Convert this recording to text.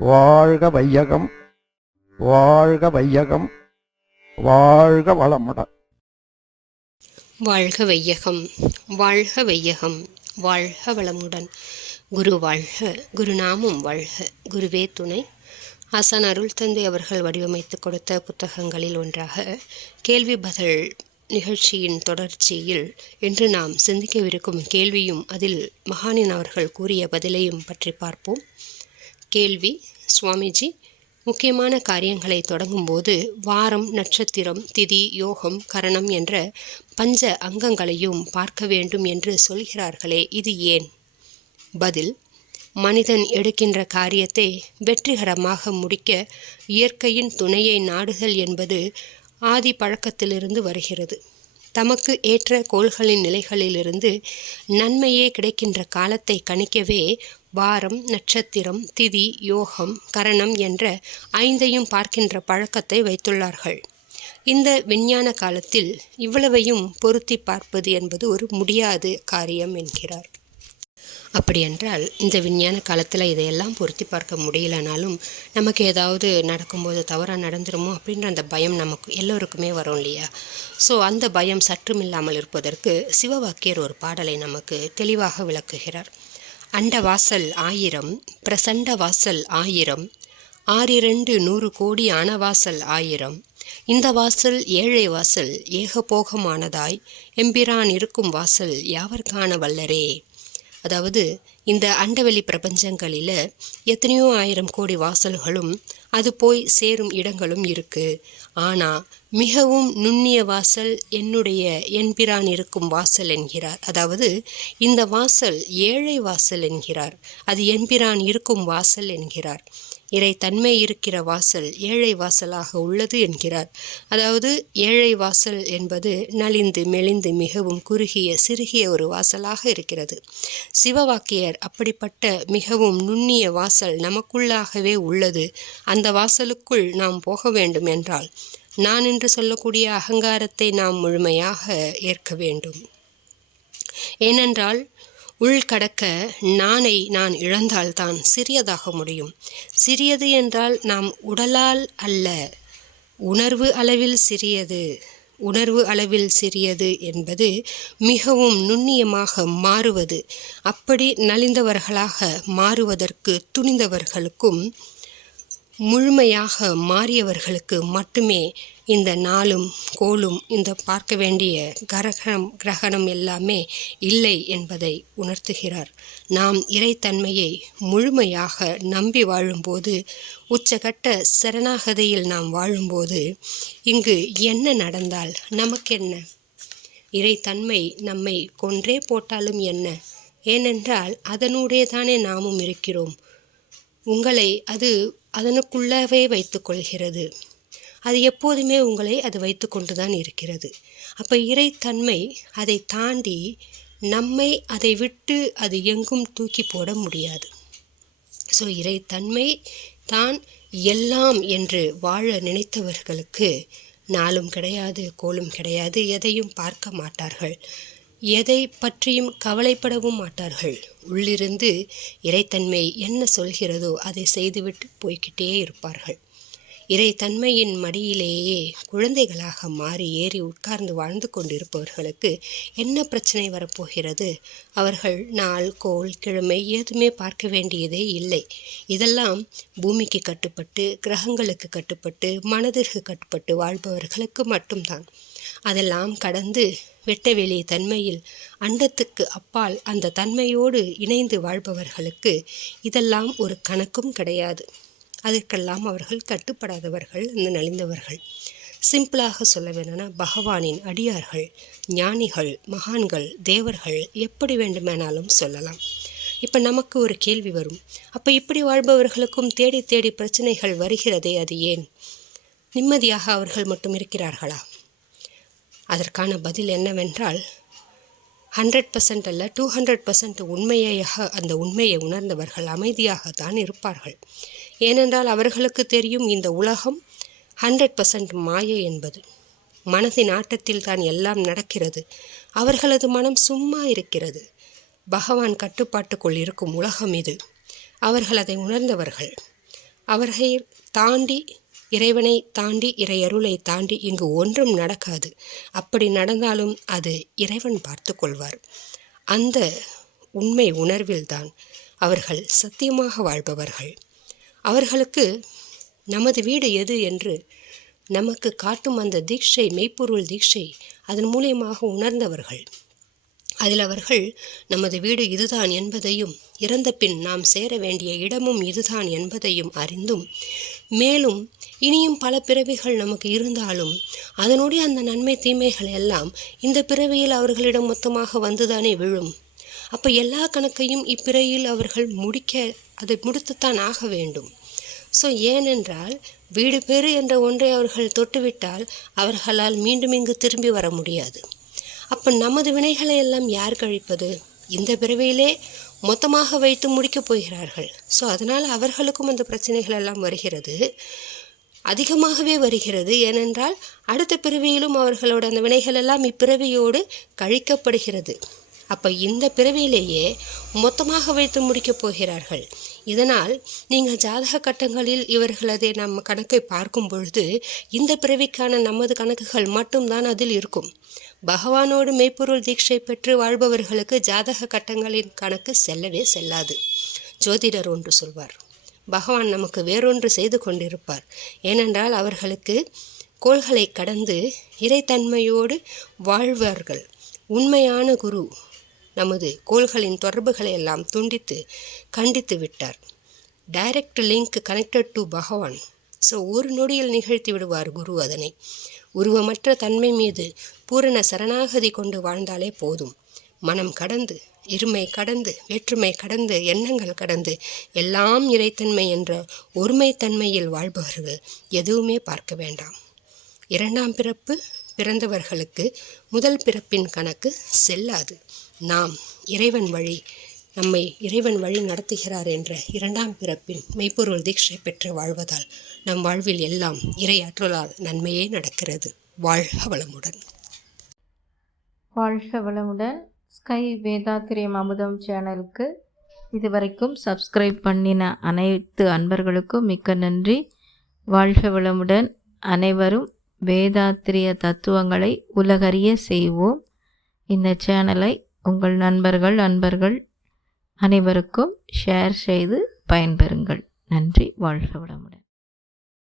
வாழ்க வையகம், வாழ்க வையகம், வாழ்க வளமுடன். வாழ்க வையகம், வாழ்க வையகம், வாழ்க வளமுடன். குரு வாழ்க, குருநாமம் வாழ்க, குருவே துணை. ஆசான் அருள் தந்தை அவர்கள் வடிவமைத்து கொடுத்த புத்தகங்களில் ஒன்றாக கேள்வி பதில் நிகழ்ச்சியின் தொடர்ச்சியில் இன்று நாம் சிந்திக்கவிருக்கும் கேள்வியும் அதில் மகானின் அவர்கள் கூறிய பதிலையும் பற்றி பார்ப்போம். கேள்வி: சுவாமிஜி, முக்கியமான காரியங்களை தொடங்கும்போது வாரம், நட்சத்திரம், திதி, யோகம், கரணம் என்ற பஞ்ச அங்கங்களையும் பார்க்க வேண்டும் என்று சொல்கிறார்களே, இது ஏன்? பதில்: மனிதன் எடுக்கின்ற காரியத்தை வெற்றிகரமாக முடிக்க இயற்கையின் துணையை நாடுதல் என்பது ஆதி பழக்கத்திலிருந்து வருகிறது. தமக்கு ஏற்ற கோள்களின் நிலைகளிலிருந்து நன்மையே கிடைக்கின்ற காலத்தை கணிக்கவே வாரம், நட்சத்திரம், திதி, யோகம், கரணம் என்ற 5ஐயும் பார்க்கின்ற பழக்கத்தை வைத்துள்ளார்கள். இந்த விஞ்ஞான காலத்தில் இவ்வளவையும் பொருத்தி பார்ப்பது என்பது ஒரு முடியாத காரியம் என்கிறார். அப்படியென்றால் இந்த விஞ்ஞான காலத்தில் இதையெல்லாம் பொருத்தி பார்க்க முடியலனாலும் நமக்கு ஏதாவது நடக்கும்போது தவறாக நடந்துருமோ அப்படின்ற அந்த பயம் நமக்கு எல்லோருக்குமே வரும் இல்லையா? ஸோ அந்த பயம் சற்றுமில்லாமல் இருப்பதற்கு சிவவாக்கியர் ஒரு பாடலை நமக்கு தெளிவாக விளக்குகிறார். அண்ட வாசல் 1000, பிரசண்ட வாசல் 1000, 6 100 கோடி அணவாசல் 1000, இந்த வாசல் ஏழை வாசல் ஏகபோகமானதாய் எம்பிரான் இருக்கும் வாசல் யாவர் காண வல்லரே. அதாவது இந்த அண்டவெளி பிரபஞ்சங்களில் எத்தனையோ 1000 கோடி வாசல்களும் அது போய் சேரும் இடங்களும் இருக்குது. ஆனால் மிகவும் நுண்ணிய வாசல் என்னுடைய என்பிரான் இருக்கும் வாசல் என்கிறார். அதாவது இந்த வாசல் ஏழை வாசல் என்கிறார், அது என்பிரான் இருக்கும் வாசல் என்கிறார். இறை தன்மை இருக்கிற வாசல் ஏழை வாசலாக உள்ளது என்கிறார். அதாவது ஏழை வாசல் என்பது நலிந்து மெலிந்து மிகவும் குறுகிய சிறுகிய ஒரு வாசலாக இருக்கிறது. சிவவாக்கியர் அப்படிப்பட்ட மிகவும் நுண்ணிய வாசல் நமக்குள்ளாகவே உள்ளது. அந்த வாசலுக்குள் நாம் போக வேண்டும் என்றால் நான் என்று சொல்லக்கூடிய அகங்காரத்தை நாம் முழுமையாக ஏற்க வேண்டும். ஏனென்றால் உள்கடக்க நானை நான் இழந்தால்தான் சிறியதாக முடியும். சிறியது என்றால் நாம் உடலால் அல்ல, உணர்வு அளவில் சிறியது. உணர்வு அளவில் சிறியது என்பது மிகவும் நுண்ணியமாக மாறுவது. அப்படி நலிந்தவர்களாக மாறுவதற்கு துணிந்தவர்களுக்கும் முழுமையாக மாறியவர்களுக்கு மட்டுமே இந்த நாளும் கோளும் இந்த பார்க்க வேண்டிய கிரகணம் எல்லாமே இல்லை என்பதை உணர்த்துகிறார். நாம் இறைத்தன்மையை முழுமையாக நம்பி வாழும்போது, உச்சகட்ட சரணாகதியில் நாம் வாழும்போது இங்கு என்ன நடந்தால் நமக்கென்ன? இறைத்தன்மை நம்மை கொன்றே போட்டாலும் என்ன? ஏனென்றால் அதனுடைய தானே நாமும் இருக்கிறோம். உங்களை அது அதனுக்குள்ளவே வைத்து கொள்கிறது. அது எப்போதுமே உங்களை அது வைத்து கொண்டு தான் இருக்கிறது. அப்போ இறைத்தன்மை அதை தாண்டி நம்மை அதை விட்டு அது எங்கும் தூக்கி போட முடியாது. ஸோ இறைத்தன்மை தான் எல்லாம் என்று வாழ நினைத்தவர்களுக்கு நாளும் கிடையாது, கோளும் கிடையாது, எதையும் பார்க்க மாட்டார்கள், எதை பற்றியும் கவலைப்படவும் மாட்டார்கள். உள்ளிருந்து இறைத்தன்மை என்ன சொல்கிறதோ அதை செய்துவிட்டு போய்கிட்டே இருப்பார்கள். இறைத்தன்மையின் மடியிலேயே குழந்தைகளாக மாறி ஏறி உட்கார்ந்து வாழ்ந்து கொண்டிருப்பவர்களுக்கு என்ன பிரச்சனை வரப்போகிறது? அவர்கள் நாள், கோள், கிழமை எதுவுமே பார்க்க வேண்டியதே இல்லை. இதெல்லாம் பூமிக்கு கட்டுப்பட்டு, கிரகங்களுக்கு கட்டுப்பட்டு, மனதிற்கு கட்டுப்பட்டு வாழ்பவர்களுக்கு மட்டும்தான். அதெல்லாம் கடந்து வெட்டவெளி தன்மையில் அண்டத்துக்கு அப்பால் அந்த தன்மையோடு இணைந்து வாழ்பவர்களுக்கு இதெல்லாம் ஒரு கணக்கும் கிடையாது. அதற்கெல்லாம் அவர்கள் கட்டுப்படாதவர்கள், அந்த நலிந்தவர்கள். சிம்பிளாக சொல்ல வேணும்னா பகவானின் அடியார்கள், ஞானிகள், மகான்கள், தேவர்கள் எப்படி வேண்டுமானாலும் சொல்லலாம். இப்போ நமக்கு ஒரு கேள்வி வரும், அப்போ இப்படி வாழ்பவர்களுக்கும் தேடி தேடி பிரச்சனைகள் வருகிறதே, அது ஏன்? நிம்மதியாக அவர்கள் மட்டும் இருக்கிறார்களா? அதற்கான பதில் என்னவென்றால் 100% அல்ல, 200% உண்மையாக அந்த உண்மையை உணர்ந்தவர்கள் அமைதியாகத்தான் இருப்பார்கள். ஏனென்றால் அவர்களுக்கு தெரியும் இந்த உலகம் 100% மாயை என்பது. மனதின் ஆட்டத்தில் தான் எல்லாம் நடக்கிறது. அவர்களது மனம் சும்மா இருக்கிறது. பகவான் கட்டுப்பாட்டுக்குள் இருக்கும் உலகம் இது. அவர்கள் அதை உணர்ந்தவர்கள். அவர்கள் தாண்டி, இறைவனை தாண்டி, இறையருளை தாண்டி இங்கு ஒன்றும் நடக்காது. அப்படி நடந்தாலும் அது இறைவன் பார்த்து கொள்வார். அந்த உண்மை உணர்வில்தான் அவர்கள் சத்தியமாக வாழ்பவர்கள். அவர்களுக்கு நமது வீடு எது என்று நமக்கு காட்டும் அந்த தீட்சை, மெய்ப்பொருள் தீட்சை, அதன் மூலியமாக உணர்ந்தவர்கள். அதில் அவர்கள் நமது வீடு இதுதான் என்பதையும், இறந்த பின் நாம் சேர வேண்டிய இடமும் இதுதான் என்பதையும் அறிந்தும், மேலும் இனியும் பல பிறவிகள் நமக்கு இருந்தாலும் அதனுடைய அந்த நன்மை தீமைகள் எல்லாம் இந்த பிறவியில் அவர்களிடம் மொத்தமாக வந்துதானே விழும். அப்போ எல்லா கணக்கையும் இப்பிறையில் அவர்கள் அதை முடித்துத்தான் ஆக வேண்டும். ஸோ ஏனென்றால் வீடு பேறு என்ற ஒன்றை அவர்கள் தொட்டுவிட்டால் அவர்களால் மீண்டும் இங்கு திரும்பி வர முடியாது. அப்போ நமது வினைகளை எல்லாம் யார் கழிப்பது? இந்த பிறவியிலே மொத்தமாக வைத்து முடிக்கப் போகிறார்கள். ஸோ அதனால் அவர்களுக்கும் அந்த பிரச்சனைகள் எல்லாம் வருகிறது, அதிகமாகவே வருகிறது. ஏனென்றால் அடுத்த பிறவியிலும் அவர்களோட அந்த வினைகள் எல்லாம் இப்பிறவியோடு கழிக்கப்படுகிறது. அப்போ இந்த பிறவியிலேயே மொத்தமாக வைத்து முடிக்கப் போகிறார்கள். இதனால் நீங்கள் ஜாதக கட்டங்களில் இவர்களதை நம்ம கணக்கை பார்க்கும் பொழுது இந்த பிறவிக்கான நமது கணக்குகள் மட்டும்தான் அதில் இருக்கும். பகவானோடு மெய்ப்பொருள் தீட்சை பெற்று வாழ்பவர்களுக்கு ஜாதக கட்டங்களின் கணக்கு செல்லவே செல்லாது. ஜோதிடர் ஒன்று சொல்வார், பகவான் நமக்கு வேறொன்று செய்து கொண்டிருப்பார். ஏனென்றால் அவர்களுக்கு கோள்களை கடந்து இறைத்தன்மையோடு வாழ்வார்கள். உண்மையான குரு நமது கோள்களின் தொடர்புகளை எல்லாம் துண்டித்து கண்டித்து விட்டார். டைரக்ட் லிங்க் கனெக்டட் டு பகவான். ஸோ ஒரு நொடியில் நிகழ்த்தி விடுவார் குரு. அதனை உருவமற்ற தன்மை மீது பூரண சரணாகதி கொண்டு வாழ்ந்தாலே போதும். மனம் கடந்து, இருமை கடந்து, வேற்றுமை கடந்து, எண்ணங்கள் கடந்து, எல்லாம் இறைத்தன்மை என்ற ஒருமைத்தன்மையில் வாழ்பவர்கள் எதுவுமே பார்க்க வேண்டாம். இரண்டாம் பிறப்பு பிறந்தவர்களுக்கு முதல் பிறப்பின் கணக்கு செல்லாது. நாம் நம்மை இறைவன் வழி நடத்துகிறார் என்ற இரண்டாம் பிறப்பின் மெய்ப்பொருள் தீட்சை பெற்று வாழ்வதால் நம் வாழ்வில் எல்லாம் இறை ஆற்றலால் நன்மையே நடக்கிறது. வாழ்க வளமுடன். வாழ்க வளமுடன். ஸ்கை வேதாத்திரியம் அமுதம் சேனலுக்கு இதுவரைக்கும் சப்ஸ்கிரைப் பண்ணின அனைத்து அன்பர்களுக்கும் மிக்க நன்றி. வாழ்க வளமுடன். அனைவரும் வேதாத்திரிய தத்துவங்களை உலகறிய செய்வோம். இந்த சேனலை உங்கள் அன்பர்கள் அனைவருக்கும் ஷேர் செய்து பயன்பெறுங்கள். நன்றி. வாழ்க வளமுடன்.